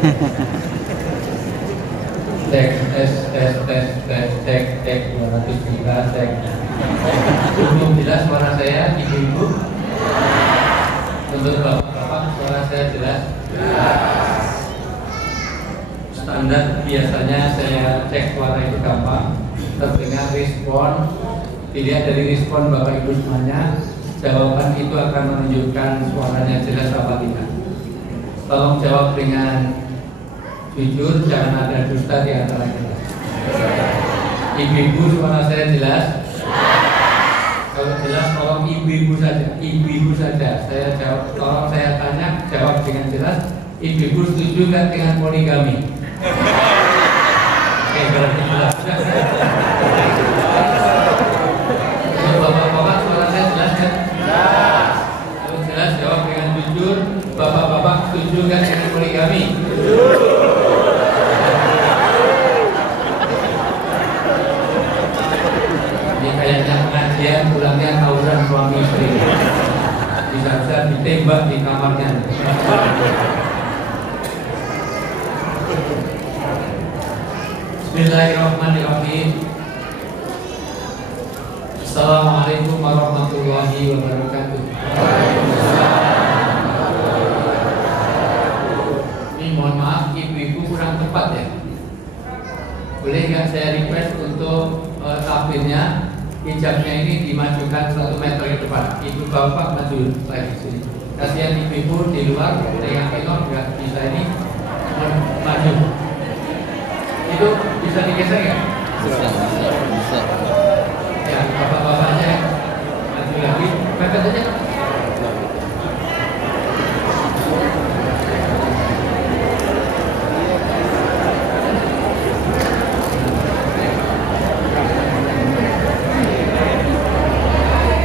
Cek tes 203 cek. Belum jelas suara saya, ibu-ibu? Untuk bapak-bapak suara saya jelas? Standar biasanya saya cek suara itu gampang, terdengar respon, dilihat dari respon bapak ibu semuanya, jawaban itu akan menunjukkan suaranya jelas apa tidak. Tolong jawab dengan jujur, jangan ada dusta di antara kita. Ibu-ibu suara saya jelas? Kalau jelas tolong ibu-ibu saja, ibu-ibu saja. Saya jawab, tolong saya tanya, jawab dengan jelas. Ibu-ibu setuju kan dengan poligami? Oke, berarti jelas. Untuk bapak-bapak suara saya jelas kan? Kalau jelas jawab dengan jujur. Bapak-bapak setuju kan dengan poligami? Ini kayaknya pengajian pulangnya tawuran suami istri. Bisa-bisa ditembak di kamarnya. Bismillahirrahmanirrahim. Assalamualaikum warahmatullahi wabarakatuh. Ini mohon maaf, ibu-ibu kurang tepat ya. Boleh nggak saya request untuk tabirnya, hijabnya ini dimajukan 1 meter ke depan. Ibu bapak maju lagi sini. Kasihan ibu-ibu di luar, yang tengok nggak bisa ini maju. Itu bisa digeser ya? Bisa. Ya, bapak-bapaknya maju lagi, mepet aja.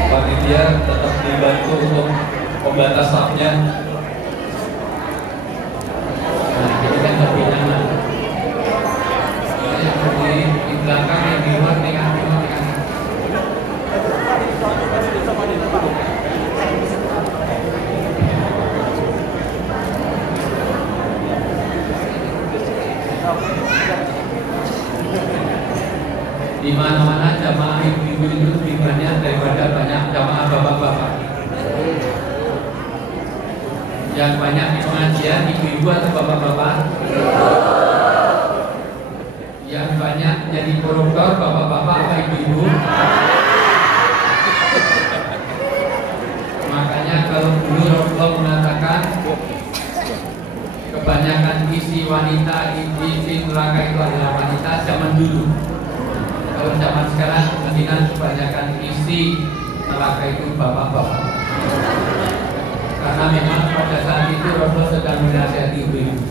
Panitia tetap dibantu untuk pembatas safnya. Nah, ini kan lebih nyaman. Yang berdiri di belakang, yang di luar, tengah. Di mana-mana jamaah ibu-ibu itu lebih banyak daripada banyak jamaah bapak-bapak. Yang banyak di pengajian ibu-ibu atau bapak-bapak? Yang banyak jadi koruptor bapak-bapak apa ibu-ibu? Makanya kalau dulu Rasulullah mengatakan kebanyakan isi wanita, isi neraka itu adalah wanita zaman dulu. Kalau zaman sekarang kemungkinan kebanyakan isi neraka itu bapak-bapak. Karena memang pada saat itu Rasulullah sedang menasihati ibu-ibu.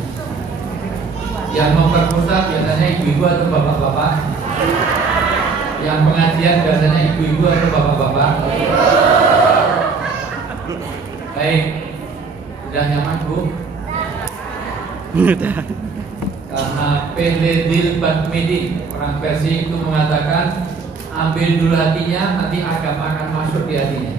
Yang memperkosa biasanya ibu-ibu atau bapak-bapak. Yang pengajian biasanya ibu-ibu atau bapak-bapak. Baik, sudah nyaman Bu? Karena Pendedil Badmedi, orang Persia itu mengatakan ambil dulu hatinya, nanti agama akan masuk di hatinya.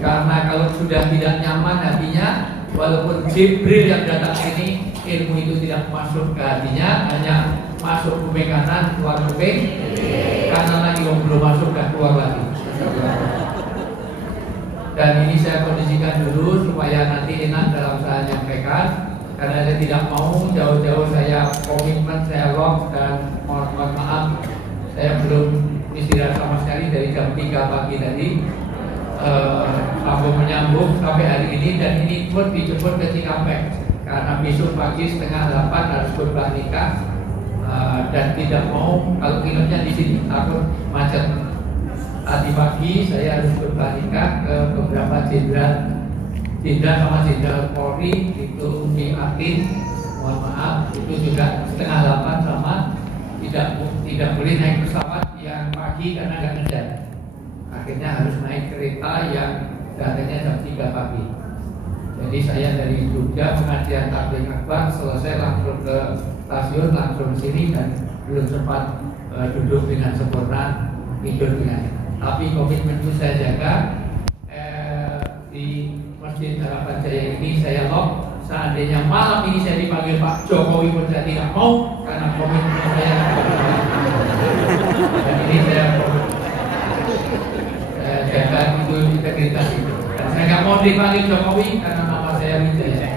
Karena kalau sudah tidak nyaman hatinya, walaupun Jibril yang datang sini, ilmu itu tidak masuk ke hatinya, hanya masuk kuping kanan, keluar kuping kanan lagi, belum masuk dan keluar lagi. Dan ini saya kondisikan dulu supaya nanti enak dalam saya nyampaikan. Karena saya tidak mau jauh-jauh saya komitmen, saya lock, dan mohon maaf saya belum istirahat sama sekali dari jam 3 pagi tadi sambung menyambung sampai hari ini, dan ini pun dijemput ke Cikampek karena besok pagi setengah 8 harus khutbah nikah, dan tidak mau kalau nginepnya di sini takut macet. Tadi pagi saya harus khutbah nikah ke beberapa jenderal sama jenderal Polri itu di Atin. Mohon maaf itu juga setengah 8 sama tidak boleh naik pesawat yang pagi karena nggak ngejar. Akhirnya harus naik kereta yang datangnya jam 3 pagi. Jadi saya dari Jogja pengajian tabligh akbar selesai langsung ke stasiun, langsung sini, dan belum sempat duduk dengan sempurna, tidur dengan. Tapi komitmen itu saya jaga. Di Masjid Harapan Jaya ini saya lock seandainya malam ini saya dipanggil Pak Jokowi pun saya tidak mau, karena komitmen saya. Dan ini saya jaga itu integritas itu. Dan saya nggak mau dipanggil Jokowi karena nama saya Wijaya.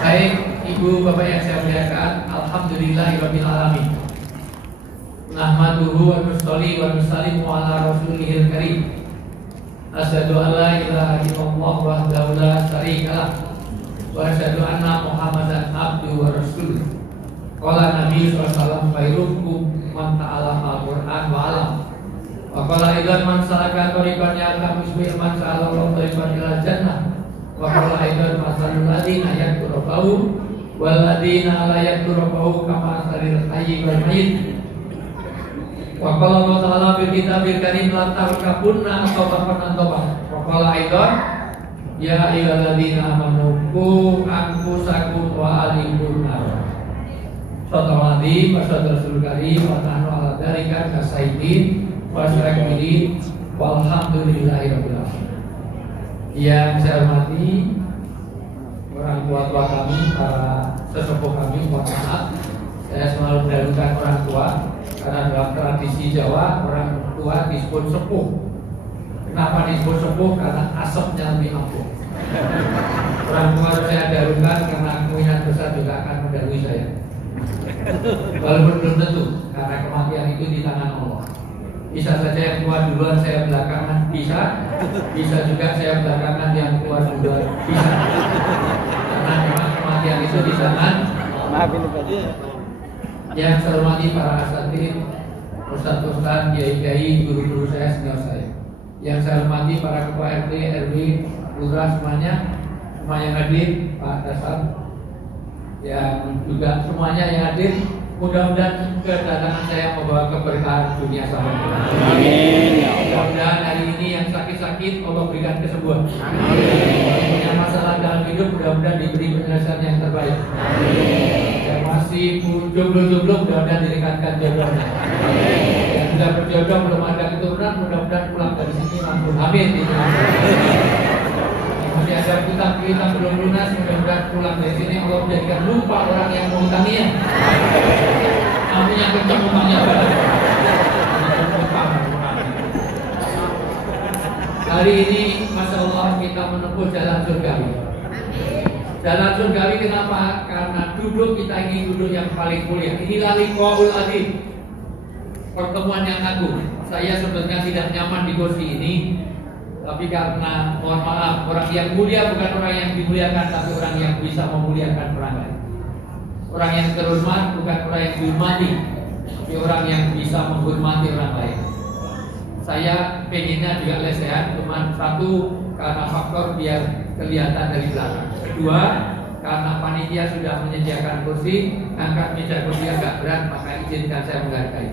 Baik, Ibu Bapak yang saya muliakan, alhamdulillahirabbil alamin. Nahmaduhu wa nusalli wa nusallimu ala rasulihil karim. Asyhadu an la ilaha illallah wahdahu la syarika lah wa asyhadu anna Muhammadan abduhu wa rasuluh. Qala Nabi sallallahu alaihi wasallam khairukum man ta'allama al-Qur'an wa 'allama. Wa qala idzan man salaka tariqan ya'lamu bihi man sa'alallahu tariqan ila jannah. Wa qala idzan masalul ladzina yaqra'u wal ladzina la yaqra'u kama saril hayy wal mayyit. Wa qala Allah ta'ala fil kitabil karim la tarkabunna atawafan antawaf. Wa qala aidan ya ayyuhalladzina amanu qu anfusakum wa ahlikum nar. Sallallahu wa sallam karim wa nahnu ala dzalika kasaidin wa syakidin walhamdulillahirabbil alamin. Yang saya hormati orang tua kami, para sesepuh kami, mohon maaf saya selalu mendahulukan orang tua. Karena dalam tradisi Jawa orang tua disebut sepuh. Kenapa disebut sepuh? Karena asapnya lebih ampuh. Orang tua saya dahulukan karena kemungkinan besar juga akan mendahului saya. Walaupun belum tentu, karena kematian itu di tangan Allah. Bisa saja yang tua duluan, saya belakangan, bisa juga saya belakangan yang tua duluan, bisa. Karena memang kematian itu di tangan. Yang saya hormati para asatidz, ustadz-ustadz, kiai-kiai, guru-guru saya, senior saya. Yang saya hormati para ketua RT, RW, lurah semuanya, semua yang hadir, Pak Dasar, yang juga semuanya yang hadir. Mudah-mudahan kedatangan saya membawa keberkahan dunia sampai akhir. Amin. Mudah-mudahan hari ini yang sakit-sakit Allah berikan kesembuhan. Amin. Yang masalah dalam hidup mudah-mudahan diberi penyelesaian yang terbaik. Amin. Yang masih jomblo-jomblo mudah-mudahan direkatkan jodohnya. Yang sudah berjodoh belum ada keturunan mudah-mudahan pulang dari sini langsung amin. Masih ada utang-utang belum lunas mudah-mudahan pulang dari sini Allah menjadikan lupa orang yang mengutanginya. Amin yang kencang utangnya. Hari ini Masya Allah kita menempuh jalan surgawi. Jalan surgawi kenapa? Karena duduk kita ingin duduk yang paling mulia. Inilah liqaul adil, pertemuan yang agung. Saya sebenarnya tidak nyaman di kursi ini, tapi karena mohon maaf, orang yang mulia bukan orang yang dimuliakan, tapi orang yang bisa memuliakan orang lain. Orang yang terhormat bukan orang yang dihormati, tapi orang yang bisa menghormati orang lain. Saya pengennya juga lesehan, cuma satu karena faktor biar kelihatan dari belakang. Kedua, karena panitia sudah menyediakan kursi, angkat meja kursi agak berat, maka izinkan saya menghargai.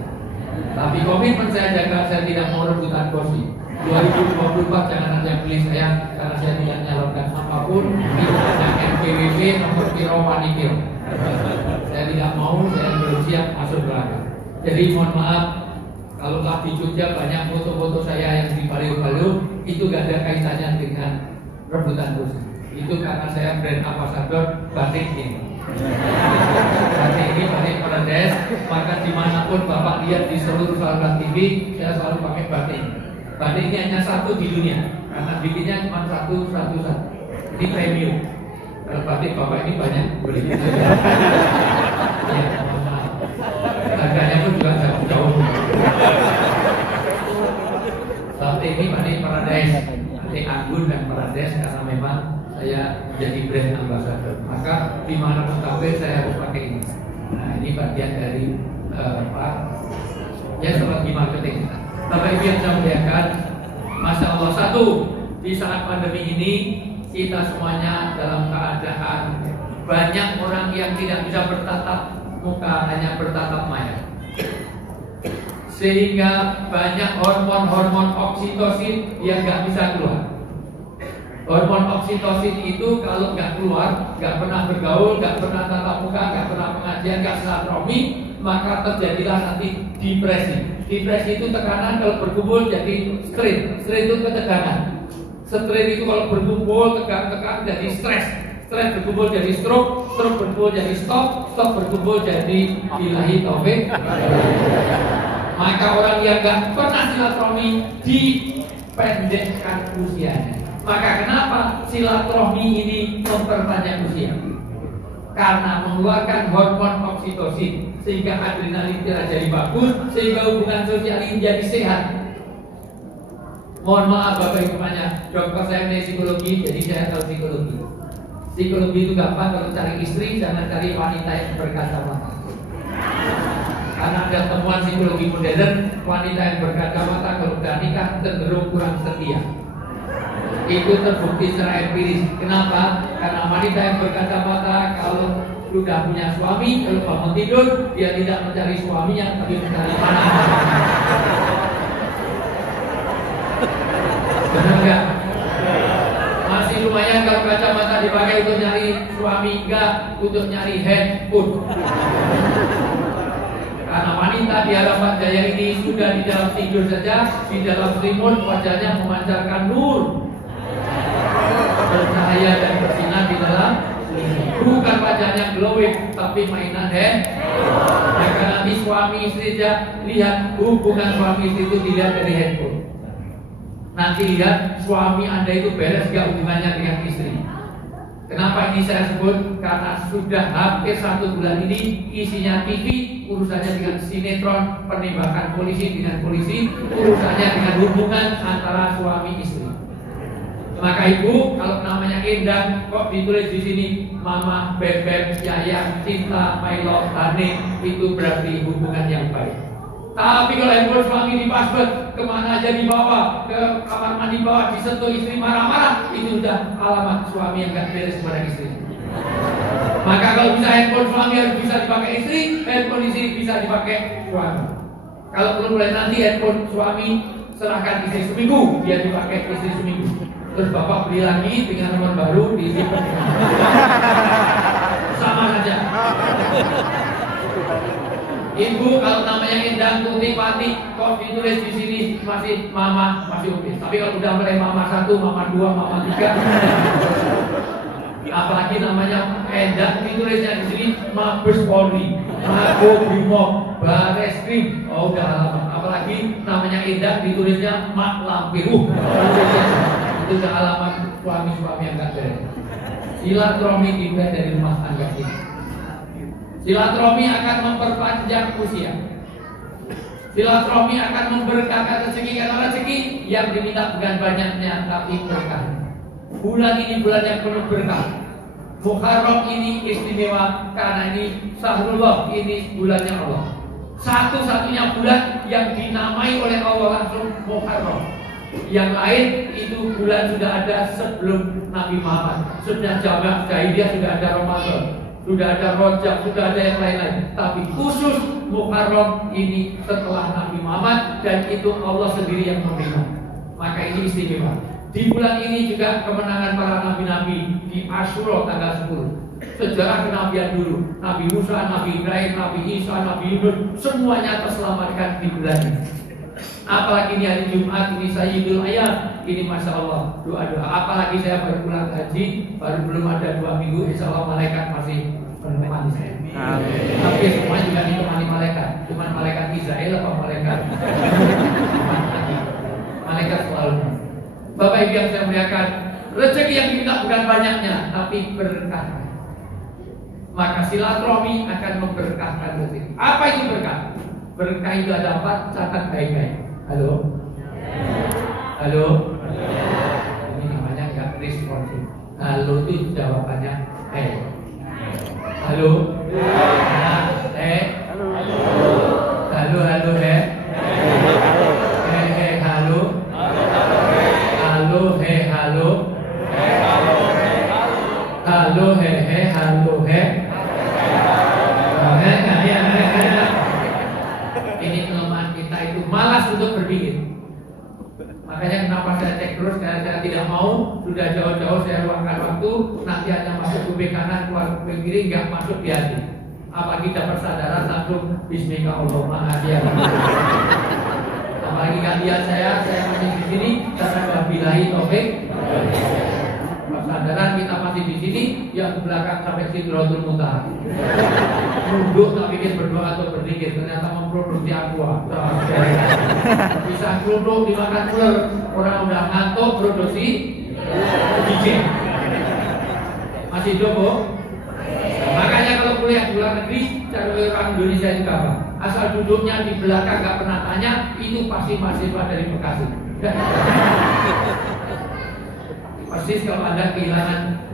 Tapi komitmen saya jaga, saya tidak mau rebutan kursi. 2024 jangan ada yang pilih saya, karena saya tidak nyalonkan apapun. Itu hanya NPWP nomor kiro wanikir. Saya tidak mau, saya belum siap masuk belakang. Jadi mohon maaf, kalau di Jogja banyak foto-foto saya yang di baliho-baliho, itu gak ada kaitannya dengan rebutan kursi. Itu karena saya brand ambassador batik ini. Batik ini batik Parades, maka dimanapun Bapak lihat di seluruh saluran TV, saya selalu pakai batik. Batik ini hanya satu di dunia, karena bikinnya cuma satu. Ini premium. Kalau batik Bapak ini banyak beli. Ya, harganya pun juga jauh. Batik ini batik Parades, batik anggun dan Parades, karena memang saya menjadi brand ambassador. Maka dimanapun tampil saya harus pakai ini. Nah ini bagian dari Pak ya strategi marketing. Bapak Ibu yang saya muliakan, Masya Allah, satu, di saat pandemi ini kita semuanya dalam keadaan banyak orang yang tidak bisa bertatap muka, hanya bertatap maya. Sehingga banyak hormon-hormon oksitosin yang nggak bisa keluar. Hormon oksitosin itu kalau nggak keluar, nggak pernah bergaul, nggak pernah tatap muka, nggak pernah pengajian, nggak silaturahmi, maka terjadilah nanti depresi. Depresi itu tekanan, kalau berkumpul jadi stres itu ketegangan. Strain itu kalau berkumpul tegang-tegang jadi stres, stres berkumpul jadi stroke, stroke berkumpul jadi stop, stop berkumpul jadi billahi taufik. Maka orang yang gak pernah silaturahmi dipendekkan usianya. Maka kenapa silaturahmi ini memperpanjang usia? Karena mengeluarkan hormon oksitosin sehingga adrenalin kita jadi bagus, sehingga hubungan sosial ini jadi sehat. Mohon maaf Bapak Ibu banyak, dokter saya ini psikologi, jadi saya tahu psikologi. Psikologi itu gampang, kalau cari istri jangan cari wanita yang berkacamata. Karena ada temuan psikologi modern, wanita yang berkacamata kalau sudah nikah cenderung kurang setia. Itu terbukti secara empiris. Kenapa? Karena wanita yang berkacamata kalau sudah punya suami, kalau bangun tidur dia tidak mencari suaminya, tapi mencari panah. Benar nggak? Masih lumayan kalau kacamata dipakai untuk nyari suami, enggak untuk nyari handphone. Karena wanita di hadapan jaya ini sudah di dalam tidur saja, di dalam selimut wajahnya memancarkan nur, bercahaya dan bersinar di dalam selimut. Bukan wajahnya glowing, tapi mainan handphone. Maka nanti suami istri saja lihat hubungan suami istri itu dilihat dari handphone. Nanti lihat suami Anda itu beres gak hubungannya dengan istri. Kenapa ini saya sebut? Karena sudah hampir 1 bulan ini isinya TV, urusannya dengan sinetron, penembakan polisi dengan polisi, urusannya dengan hubungan antara suami istri. Maka ibu, kalau namanya Endang, kok ditulis di sini Mama, Bebek, Yayang, Cinta, My Love, Tane, itu berarti hubungan yang baik. Tapi kalau handphone suami di password, kemana aja dibawa, ke kamar mandi bawa, disentuh istri marah-marah, itu sudah alamat suami yang gak beres kepada istri. Maka kalau bisa handphone suami harus bisa dipakai istri, handphone istri bisa dipakai suami. Kalau belum mulai nanti handphone suami serahkan istri seminggu, dia dipakai istri seminggu. Terus bapak beli lagi dengan nomor baru disimpan. Sama saja. Ibu kalau namanya Endang, Tuti, Pati, kok ditulis di sini masih Mama, masih oke. Tapi kalau udah mulai Mama 1, Mama 2, Mama 3, apalagi namanya Endang ditulisnya di sini Mabes Polri, Makobrimob, Bareskrim, oh udah alamat. Apalagi namanya Endang ditulisnya Mak Lampiru, itu udah alamat suami-suami yang gak beres. Silaturahmi dimulai dari rumah tangga ini. Silaturahmi akan memperpanjang usia. Silaturahmi akan memberkahkan rezeki, karena rezeki yang diminta bukan banyaknya tapi berkah. Bulan ini bulan yang penuh berkah. Muharram ini istimewa karena ini Syahrullah, ini bulannya Allah. Satu-satunya bulan yang dinamai oleh Allah langsung Muharram. Yang lain itu bulan sudah ada sebelum Nabi Muhammad. Sudah zaman jahiliyah sudah ada Ramadan, sudah ada Rojab, sudah ada yang lain-lain. Tapi khusus Muharram ini setelah Nabi Muhammad, dan itu Allah sendiri yang menerima. Maka ini istimewa. Di bulan ini juga kemenangan para nabi-nabi di Asyura tanggal 10. Sejarah kenabian dulu, Nabi Musa, Nabi Ibrahim, Nabi Isa, Nabi Yunus, semuanya terselamatkan di bulan ini. Apalagi ini hari Jumat, ini Sayyidul Ayam, ini Masya Allah doa-doa. Apalagi saya baru pulang haji, baru belum ada 2 minggu, insya Allah malaikat masih menemani saya. Tapi semua juga ditemani malaikat. Cuma malaikat Israel apa malaikat? Malaikat selalu. Bapak Ibu yang saya muliakan, rezeki yang diminta bukan banyaknya, tapi berkah. Maka silaturahmi akan memberkahkan rezeki. Apa itu berkah? Berkah itu ada 4, catat baik-baik. Halo? Halo? Ini namanya nggak responsif. Halo itu jawabannya halo? Nah, halo, halo, halo? Halo, halo? Halo, halo, Ini kelemahan kita itu malas untuk berpikir. Makanya kenapa saya cek terus, karena saya tidak mau sudah jauh-jauh saya luangkan waktu, nanti hanya masuk kuping kanan, keluar kuping kiri, nggak masuk di hati. Apalagi dapat sadaran langsung Bismillahirrahmanirrahim. Apalagi nggak lihat saya masih di sini, karena wabillahi taufik. Kesadaran kita masih di sini, yang ke belakang sampai Sidratul Muntaha. Duduk tak pikir berdoa atau berzikir, ternyata memproduksi aqua. Bisa duduk dimakan telur, orang udah ngantuk produksi oksigen. Masih hidup, Bu? Makanya kalau kuliah di luar negeri, cara orang Indonesia juga apa? Asal duduknya di belakang gak pernah tanya, itu pasti mahasiswa dari Bekasi. Persis kalau Anda kehilangan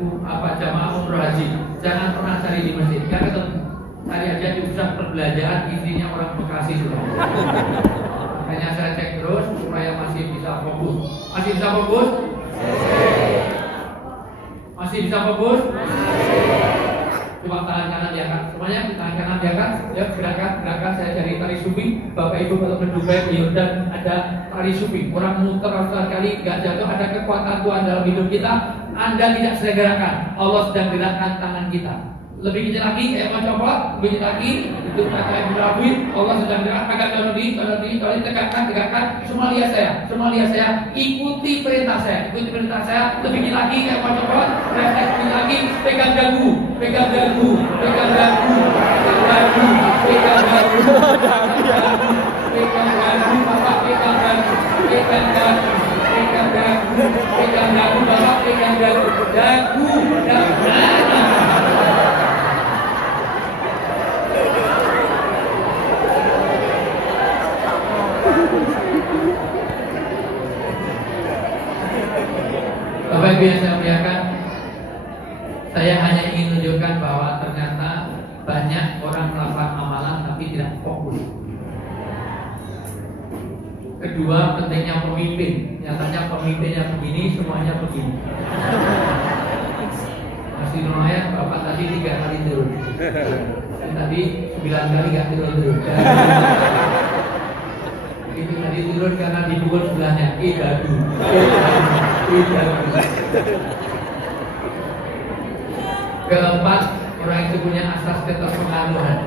jamaah umroh haji, jangan pernah cari di masjid, gak ketemu. Cari aja di pusat perbelanjaan, isinya orang Bekasi sudah. Makanya saya cek terus supaya masih bisa fokus. Masih bisa fokus? Masih bisa fokus? Coba tangan kanan diangkat, semuanya tangan kanan diangkat. Ya, gerakan saya cari tari sufi. Bapak Ibu kalau ke Dubai, di Yordan ada tari sufi. Orang muter sekali, nggak jatuh. Ada kekuatan Tuhan dalam hidup kita. Anda tidak sedang gerakan, Allah sedang gerakan tangan kita. Lebih kecil lagi, kayak mau coba, lebih kecil lagi. Itu kata yang berlabuin, Allah sedang gerakan. Agak dalam diri, tegakkan. Semua lihat saya, ikuti perintah saya. Lebih kecil lagi, kayak mau coba, refleks lagi. Pegang dagu, pegang dagu, Bapak pegang dagu. Bapak Ibu yang saya muliakan, saya hanya ingin menunjukkan bahwa ternyata banyak orang melakukan amalan tapi tidak fokus. Kedua, pentingnya pemimpin. Nyatanya pemimpinnya begini, semuanya begini. Masih lumayan, Bapak tadi 3 kali turun. Dan tadi 9 kali gak turun. Itu tadi turun karena dipukul sebelahnya. Idadu. Keempat, orang itu punya asas keterpengaruhan.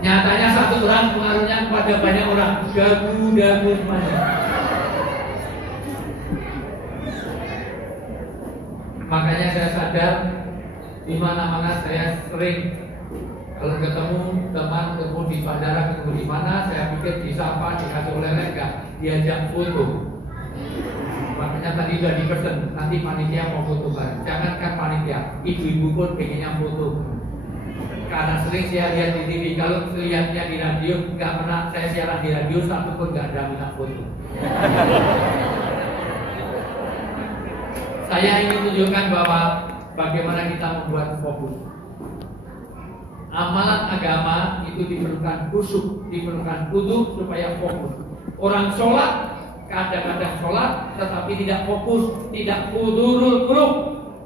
Nyatanya satu orang pengaruhnya kepada banyak orang. Dagu semuanya. Makanya saya sadar di mana-mana saya sering kalau ketemu teman, ketemu di bandara, ketemu di mana, saya pikir disapa, dikasih oleh-oleh, diajak foto. Makanya tadi sudah dipesan, nanti panitia mau foto bareng. Jangankan panitia, ibu-ibu pun pengennya foto. Karena sering saya lihat di TV, kalau lihatnya di radio, nggak pernah saya siaran di radio, satu pun nggak ada minat foto. Saya ingin tunjukkan bahwa bagaimana kita membuat fokus. Amalan agama itu diperlukan khusyuk, diperlukan khudu supaya fokus. Orang sholat kadang-kadang sholat tetapi tidak fokus, tidak hudurul qulub,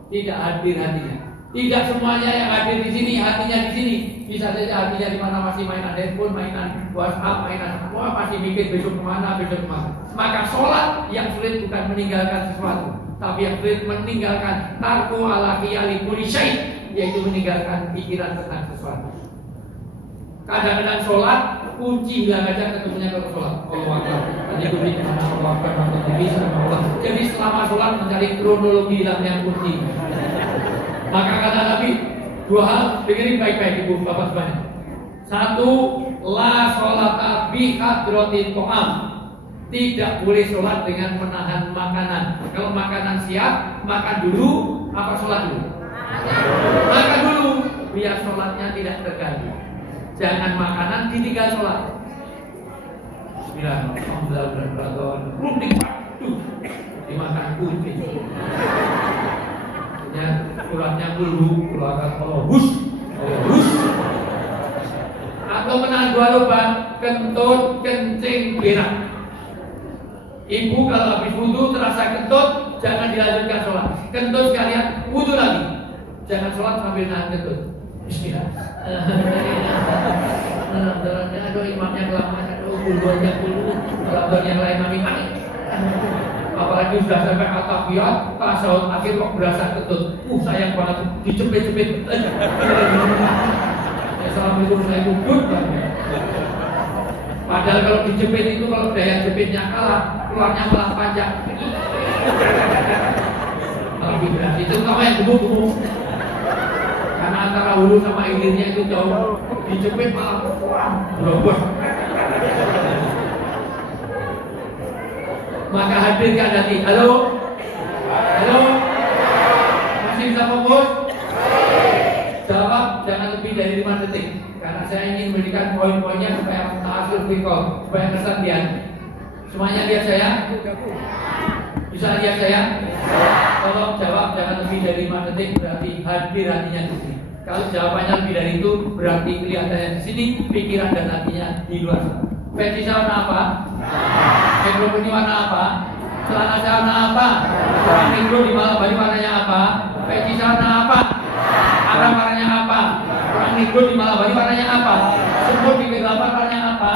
tidak hadir hatinya. Tidak semuanya yang hadir di sini hatinya di sini. Bisa saja hatinya di mana, masih mainan handphone, mainan WhatsApp, mainan semua, masih mikir besok kemana. Maka sholat yang sulit bukan meninggalkan sesuatu, tapi yang sulit meninggalkan tarku ala khiyali kulli syai', yaitu meninggalkan pikiran tentang sesuatu. Kadang-kadang sholat kunci bilang aja ketemunya kalau sholat. Allah Akbar. Tadi kunci mana Allah Akbar, Allah. Jadi selama sholat mencari kronologi yang kunci. Maka kata Nabi, 2 hal, dengerin baik-baik ibu bapak semuanya. 1, la sholata bi hadratil ta'am. Tidak boleh sholat dengan menahan makanan. Kalau makanan siap, makan dulu, apa sholat dulu? Makan dulu, biar sholatnya tidak terganggu. Jangan makanan ditinggal sholat. Bismillahirrahmanirrahim. Dimakan kucing. Suratnya dulu keluarkan hus. Atau menahan 2 lubang, kentut, kencing, berak. Ibu kalau habis wudu terasa kentut, jangan dilanjutkan sholat. Kentut sekalian, wudu lagi. Jangan sholat sambil nahan kentut. Bismillah. Aduh imamnya kelamaan, aduh buluannya dulu. Kalau yang lain mami-mami. Apalagi sudah sampai ataqiyat, tasawuf akhir kok berasa ketut. Sayang banget, dicepit-cepit. Assalamualaikum, saya duduk. Padahal kalau dijepit itu, kalau daya jepitnya kalah, keluarnya malah panjang. Itu sama yang gemuk-gemuk. Karena antara hulu sama hilirnya itu jauh, dijepit malah berobos. Maka hadirkan hati. Halo? Halo? Masih bisa fokus? Jawab jangan lebih dari 5 detik. Karena saya ingin memberikan poin-poinnya supaya hasil recall, supaya kesatian. Semuanya lihat saya? Bisa lihat saya? Tolong jawab jangan lebih dari 5 detik, berarti hadir hatinya di sini. Kalau jawabannya lebih dari itu, berarti kelihatannya di sini, pikiran dan hatinya di luar sana. Peci saya warna apa? Background ini warna apa? Celana saya warna apa? Minggu di malam hari warnanya apa? Peci saya warna apa? Arah warnanya apa? Minggu di malam hari warnanya apa? Semut di kegelapan warnanya apa?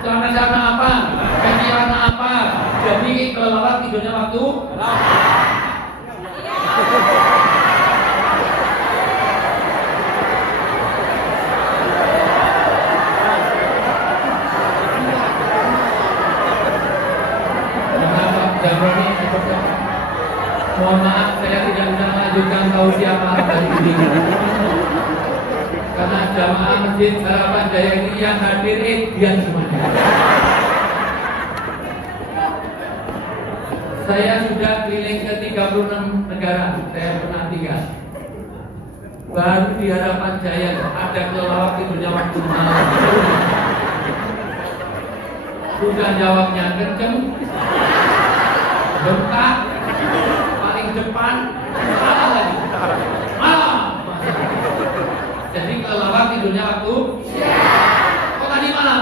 Celana saya warna apa? Peci warna apa? Jadi kelelawar tidurnya waktu? Mohon maaf, saya tidak bisa melanjutkan tausiah malam hari ini karena jamaah Masjid Harapan Jaya ini yang hadir dia semuanya. Saya sudah keliling ke 36 negara, saya pernah tinggal. Baru di Harapan Jaya ada kelelawar tidurnya waktu malam. Sudah jawabnya kenceng, bengkak, paling depan, salah lagi, malam. Jadi kelelawar tidurnya waktu kok tadi malam.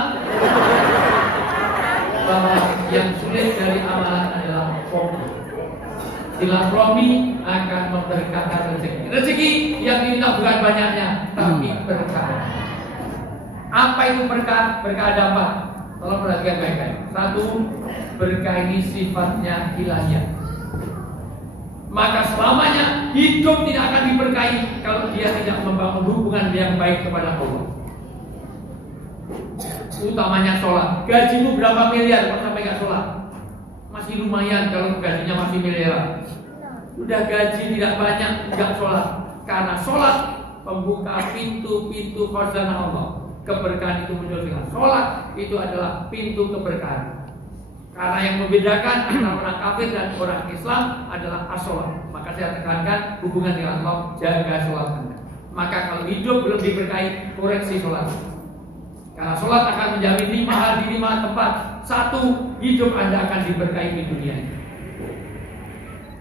Bahwa yang sulit dari amalan adalah fokus. Silaturahmi akan memberkahkan rezeki. Rezeki yang diminta bukan banyaknya, tapi berkah. Apa itu berkah? Berkah ada apa? Tolong perhatikan baik-baik. Satu, berkah ini sifatnya ilahiyah. Maka selamanya hidup tidak akan diberkahi kalau dia tidak membangun hubungan yang baik kepada Allah. Utamanya sholat. Gajimu berapa miliar kok sampai nggak sholat? Masih lumayan kalau gajinya masih miliaran. Udah gaji tidak banyak nggak sholat. Karena sholat pembuka pintu-pintu khazanah Allah. Keberkahan itu muncul dengan sholat, itu adalah pintu keberkahan. Karena yang membedakan antara orang kafir dan orang Islam adalah as-sholat. Maka saya tekankan hubungan dengan Allah, jaga sholat Anda. Maka kalau hidup belum diberkahi, koreksi sholat. Karena sholat akan menjamin 5 hal di 5 tempat. Satu, hidup Anda akan diberkahi di dunia.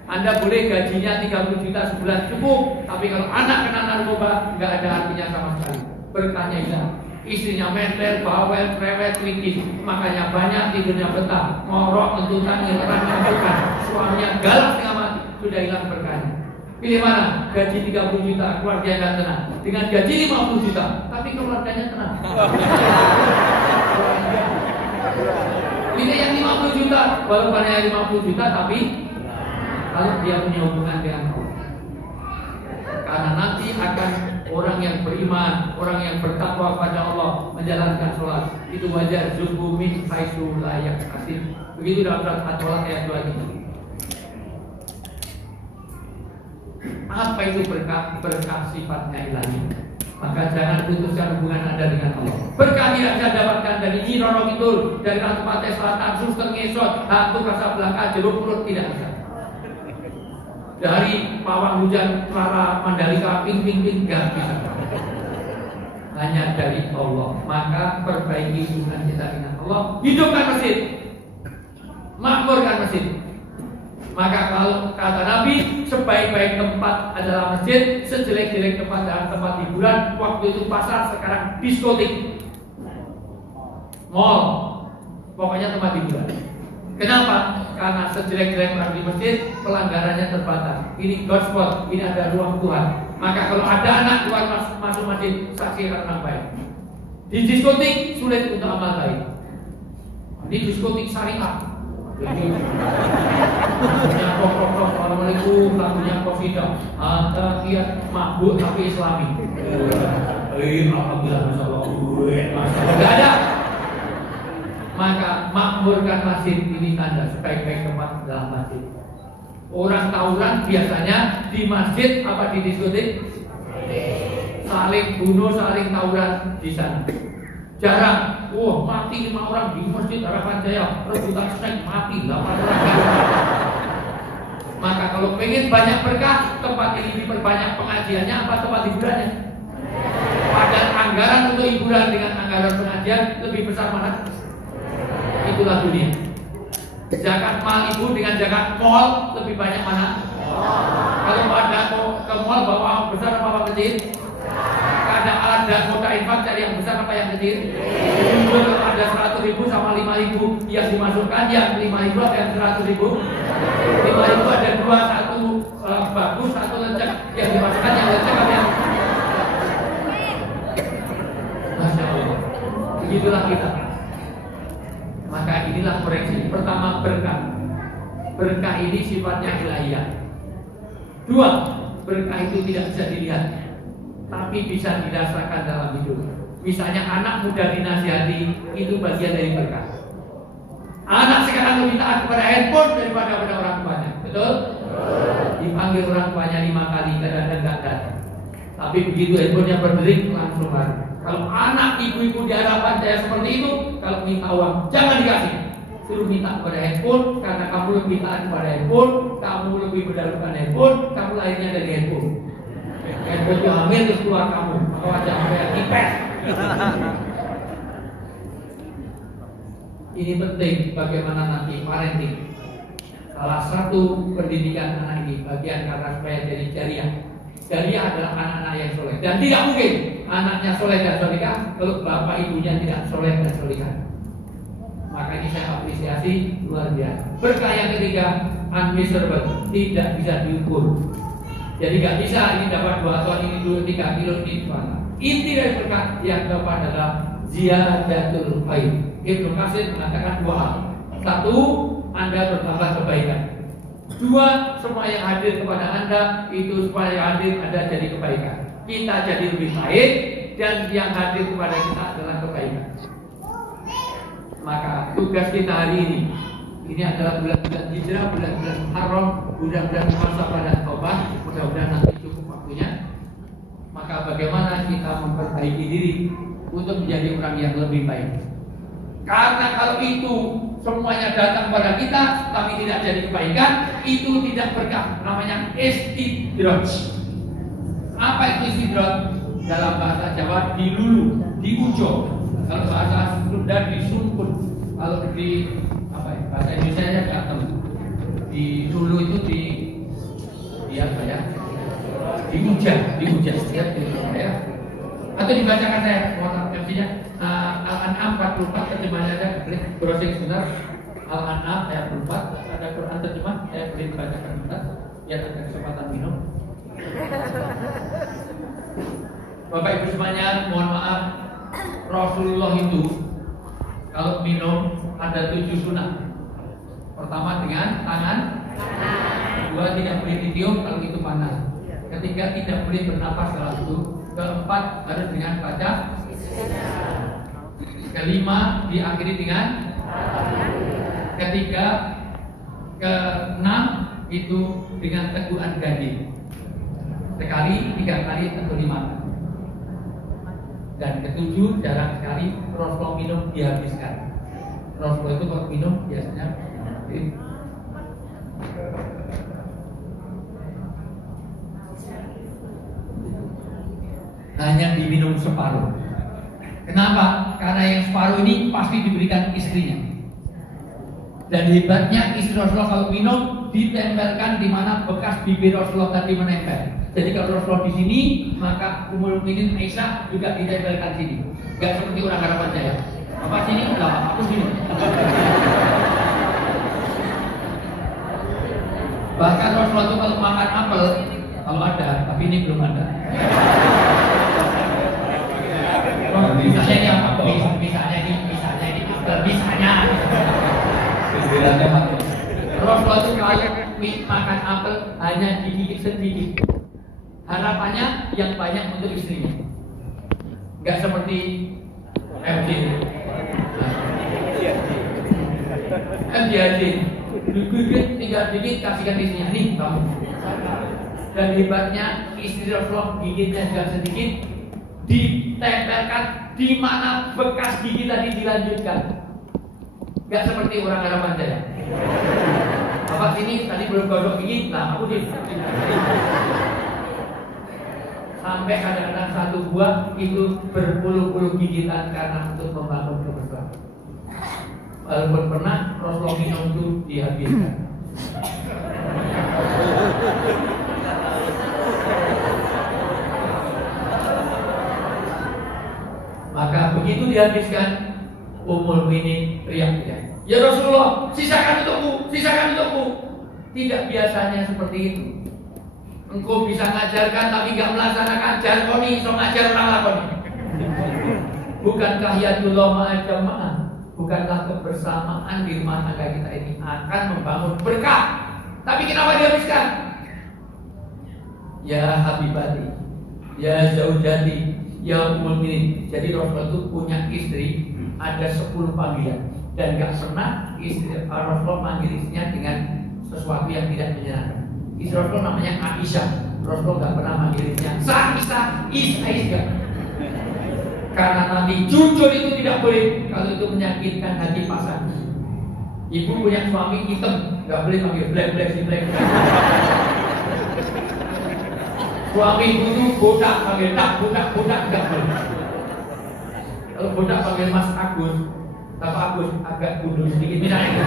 Anda boleh gajinya 30 juta sebulan cukup, tapi kalau anak kena narkoba, nggak ada artinya sama sekali. Berkahnya hilang. Istrinya mentel, bawel, krewet, kritis. Makanya banyak tidurnya betah, ngorok, tuntutan, ngeran, ngambukan. Suaminya galak setengah mati, sudah hilang berkahnya. Pilih mana? Gaji 30 juta, keluarganya tenang. Dengan gaji 50 juta, tapi keluarganya tenang. Pilih yang 50 juta, walaupun hanya 50 juta, tapi kalau dia punya hubungan dengan Allah. Karena nanti akan orang yang beriman, orang yang bertakwa pada Allah menjalankan sholat, itu wajar. Zuhbu min haitsu la yahtasib. Begitu dalam surat At-Talaq ayat 2 ini. Apa itu berkah? Berkah sifatnya ilahi. Maka jangan putuskan hubungan Anda dengan Allah. Berkah tidak bisa dapatkan dari Nyi Roro Kidul, dari Ratu Pantai Selatan, Suster Ngesot, Hantu Kasablanka, Jeruk Purut, tidak bisa. Dari pawang hujan Clara Mandalika ping gak bisa. Hanya dari Allah. Maka perbaiki hubungan kita dengan Allah. Hidupkan masjid, makmurkan masjid. Maka kalau kata Nabi, sebaik-baik tempat adalah masjid, sejelek-jelek tempat adalah tempat hiburan. Waktu itu pasar, sekarang diskotik, mall, pokoknya tempat hiburan. Kenapa? Karena sejelek-jelek orang di masjid, pelanggarannya terbatas. Ini God spot, ini ada ruang Tuhan. Maka kalau ada anak keluar masuk masjid, saksikan orang baik. Di diskotik sulit untuk amal baik. Di diskotik syariah. Jadi lagunya pokok-pokok, assalamualaikum, lagunya qasidah, kiat mabuk tapi Islami. Alhamdulillah, masya Allah, nggak ada. Maka makmurkan masjid, ini tanda sebaik-baik tempat dalam masjid. Orang tawuran biasanya di masjid apa di diskotik? Saling bunuh, saling tawuran di sana. Jarang. Wah, mati 5 orang di masjid Harapan Jaya, rebutan snack mati 8 orang. Maka kalau pengen banyak berkah, tempat ini diperbanyak pengajiannya apa tempat hiburannya? Padahal anggaran untuk hiburan dengan anggaran pengajian lebih besar mana? Itulah dunia. Zakat mal ibu dengan zakat mall lebih banyak mana? Kalau pada ke mall bawa besar apa kecil? Ada alat dan kota infak cari yang besar apa yang kecil? Kalau ada 100.000 sama 5.000 yang dimasukkan, yang 5.000 apa yang 100.000? 5.000 ada 2, satu bagus, satu lecek. Yang dimasukkan yang lecek apa yang? Masya Allah. Begitulah kita. Maka inilah koreksi. Pertama, berkah. Berkah ini sifatnya ilahiyah. 2, berkah itu tidak bisa dilihat, tapi bisa dirasakan dalam hidup. Misalnya anak muda dinasihati, itu bagian dari berkah. Anak sekarang lebih taat kepada handphone daripada pada orang tuanya. Betul? Dipanggil orang tuanya 5 kali, kadang-kadang nggak datang. Tapi begitu handphonenya berdering, langsung lari. Kalau anak ibu-ibu di Harapan Jaya seperti itu, kalau minta uang, jangan dikasih. Suruh minta kepada handphone, karena kamu lebih taat kepada handphone, kamu lebih mendahulukan handphone, kamu lahirnya dari handphone. Handphone itu hamil terus keluar kamu, atau aja kayak kipes. Ini penting bagaimana nanti parenting. Salah satu pendidikan anak ini bagian karena supaya jadi jariah. Jariah adalah anak-anak yang soleh, dan tidak mungkin anaknya soleh dan solehah kalau bapak ibunya tidak soleh dan solehah. Maka ini saya apresiasi luar biasa. Berkah yang ketiga, unmeasurable, tidak bisa diukur. Jadi nggak bisa ini dapat 2 ton, ini 2-3 kilo, ini mana. Inti dari berkah yang keempat adalah ziyadatul khair. Ibnu Katsir mengatakan 2 hal. 1, Anda bertambah kebaikan. 2, semua yang hadir kepada Anda itu supaya hadir Anda jadi kebaikan. Kita jadi lebih baik, dan yang hadir kepada kita adalah kebaikan. Maka tugas kita hari ini adalah bulan-bulan hijrah, bulan-bulan haram, bulan-bulan masa pada taubat. Mudah-mudahan nanti cukup waktunya. Maka bagaimana kita memperbaiki diri untuk menjadi orang yang lebih baik. Karena kalau itu semuanya datang pada kita, tapi tidak jadi kebaikan, itu tidak berkah. Namanya istidraj. Apa itu istidraj? Dalam bahasa Jawa dilulu, diujo. Kalau bahasa Sunda disungkun. Kalau di bahasa Indonesia ya gatel. Di dulu itu di apa ya? Dihujat ya. Atau dibacakan saya, mohon maafnya. Al-An'am 44 terjemahannya ada, browsing sebentar. Al-An'am ayat 44 ada Quran terjemah, saya boleh dibacakan sebentar. Biar ada kesempatan minum. Bapak Ibu semuanya, mohon maaf. Rasulullah itu kalau minum ada 7 sunnah. Pertama dengan tangan, 2 tidak boleh ditiup kalau itu panas. Ketiga tidak boleh bernapas kalau itu. Keempat harus dengan baca. Kelima diakhiri dengan. Ketiga, keenam itu dengan teguhan gadi. Sekali, 3 kali atau 5 kali. Dan ketujuh, jarang sekali Rasulullah minum dihabiskan. Rasulullah itu kalau minum biasanya hanya diminum separuh. Kenapa? Karena yang separuh ini pasti diberikan istrinya. Dan hebatnya istri Rasulullah kalau minum ditempelkan di mana bekas bibir Rasulullah tadi menempel. Jadi kalau Rasulullah di sini, maka Ummul Mukminin Aisyah juga ditempelkan sini. Gak seperti orang Harapan Jaya. Apa sini? Enggak, aku sini. Bahkan Rasulullah itu kalau makan apel, kalau ada, tapi ini belum ada. Misalnya ini apa? Misalnya ini apel, misalnya. Rasulullah itu kalau makan apel hanya digigit sedikit. Harapannya yang banyak untuk istrinya. Enggak seperti MJ. MDAD digigit, tinggal dikit kasihkan istrinya, nih kamu. Dan hebatnya istri Rasulullah gigitnya jangan sedikit, ditempelkan di mana bekas gigi tadi dilanjutkan. Gak seperti orang Arab Jaya. Bapak sini tadi belum godok gigi, nah aku sih. Sampai kadang-kadang satu buah itu berpuluh-puluh gigitan karena untuk membangun kebersamaan. Walaupun pernah Rasulullah minum itu dihabiskan. Maka begitu dihabiskan, Ummul Mukminin teriak-teriak, ya Rasulullah, sisakan untukku, sisakan untukku. Tidak biasanya seperti itu. Engkau bisa ngajarkan tapi gak melaksanakan, jarkoni, so ngajar orang lakoni. Bukankah yadullah ma'ajama'ah, bukankah kebersamaan di rumah tangga kita ini akan membangun berkah? Tapi kenapa dihabiskan? Ya Habibati, ya Zaujati, ya Ummul Mukminin. Jadi Rasulullah itu punya istri ada 10 panggilan, dan gak pernah istri Rasulullah manggil istrinya dengan sesuatu yang tidak menyenangkan. Istri Rasulullah namanya Aisyah. Rasulullah gak pernah manggil istrinya Aisyah. Karena nanti jujur itu tidak boleh kalau itu menyakitkan hati pasangan. Ibu punya suami hitam, gak boleh panggil black si black. Suami itu bodak, panggil bodak gak boleh. Kalau bodak panggil Mas Agus, Bapak Agus agak gundul sedikit misalnya.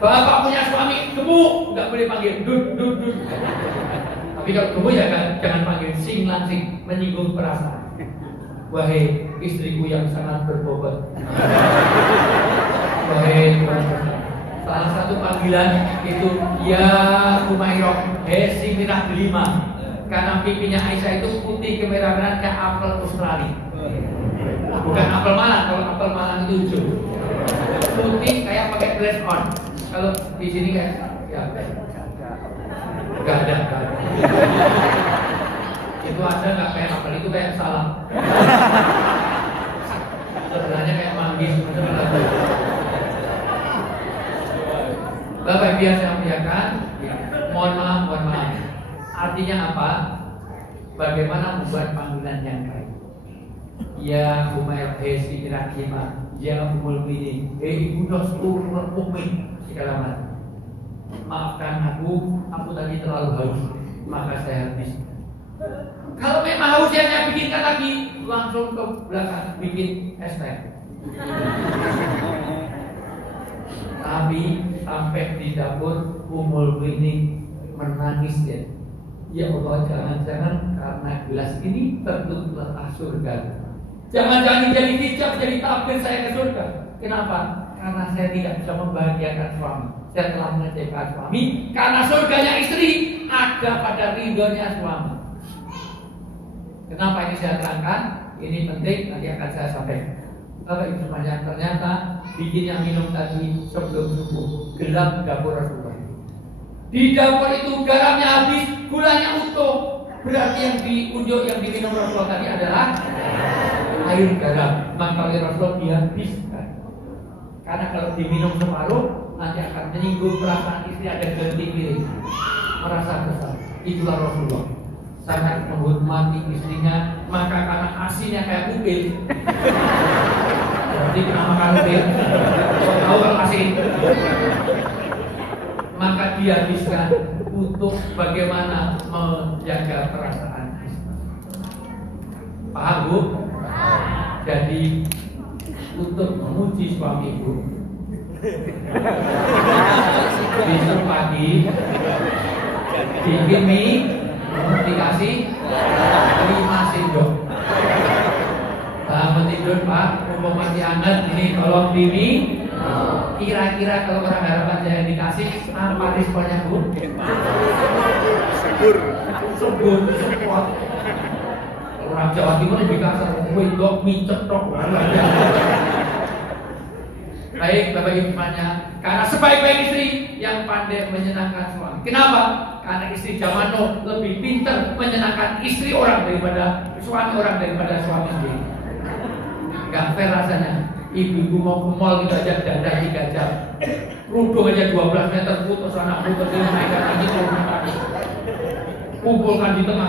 Bapak punya suami gemuk, nggak boleh panggil dud. Tapi kalau gemuk ya jangan panggil sing langsing, menyinggung perasaan. Wahai istriku yang sangat berbobot. Wahai Tuhan. Salah satu panggilan itu ya Humairah, hei merah delima. Karena pipinya Aisyah itu putih kemerah-merahan kayak apel Australia. Bukan apel Malang, kalau apel Malang itu hijau. Putih kayak pakai dress on. Kalau di sini kayak ya nggak ada. Itu ada nggak kayak apel, itu kayak salam. Sebenarnya kayak manggis. Bapak Ibu yang saya muliakan, mohon maaf. Artinya apa? Bagaimana membuat panggilan yang baik? Ya Umayyah hesi Irakimah, ya Ummul Mukminin, ibu seluruh mukmin segala macam. Maafkan aku tadi terlalu haus, maka saya habis. Kalau memang hausnya saya bikinkan lagi, langsung ke belakang bikin es teh. Tapi sampai di dapur Ummul Mukminin menangis ya. Ya Allah, jangan-jangan karena gelas ini tertutup letak surga. Jangan-jangan jadi hijab, jadi tabir saya ke surga. Kenapa? Karena saya tidak bisa membahagiakan suami. Saya telah mengecewakan suami. Karena surganya istri ada pada ridhonya suami. Kenapa ini saya terangkan? Ini penting, nanti akan saya sampaikan. Bapak Ibu semuanya, ternyata bikin yang minum tadi sebelum subuh gelap dapur Rasulullah. Di dapur itu garamnya habis, gulanya utuh. Berarti yang diunjuk, yang diminum Rasulullah tadi adalah air garam. Maka oleh Rasulullah dihabiskan. Karena kalau diminum separuh, nanti akan menyinggung perasaan istri, ada ganti piring, merasa kesal. Itulah Rasulullah, sangat menghormati istrinya. Maka karena asinnya kayak upil, berarti kenapa kan upil? Tahu kalau asin? Maka dihabiskan untuk bagaimana menjaga perasaan istri. Paham Bu? Jadi untuk memuji suami ibu, besok pagi bikin mie, dikasih 5 sendok. Bangun tidur Pak, mumpung masih hangat, ini tolong di mie. Kira-kira kalau orang harapan saya dikasih apa responnya Bu? Subur. Orang Jawa Timur lebih kasar, wedok mie cetok. Baik Bapak Ibu semuanya, karena sebaik-baik istri yang pandai menyenangkan suami. Kenapa? Karena istri zaman now lebih pintar menyenangkan istri orang daripada suami sendiri. Gak fair rasanya. Ibu-ibu mau ke mall gitu aja dandan 3 jam. Kerudung aja 12 meter putus, anak putus ini naikkan tinggi turun lagi. Kumpulkan di tengah.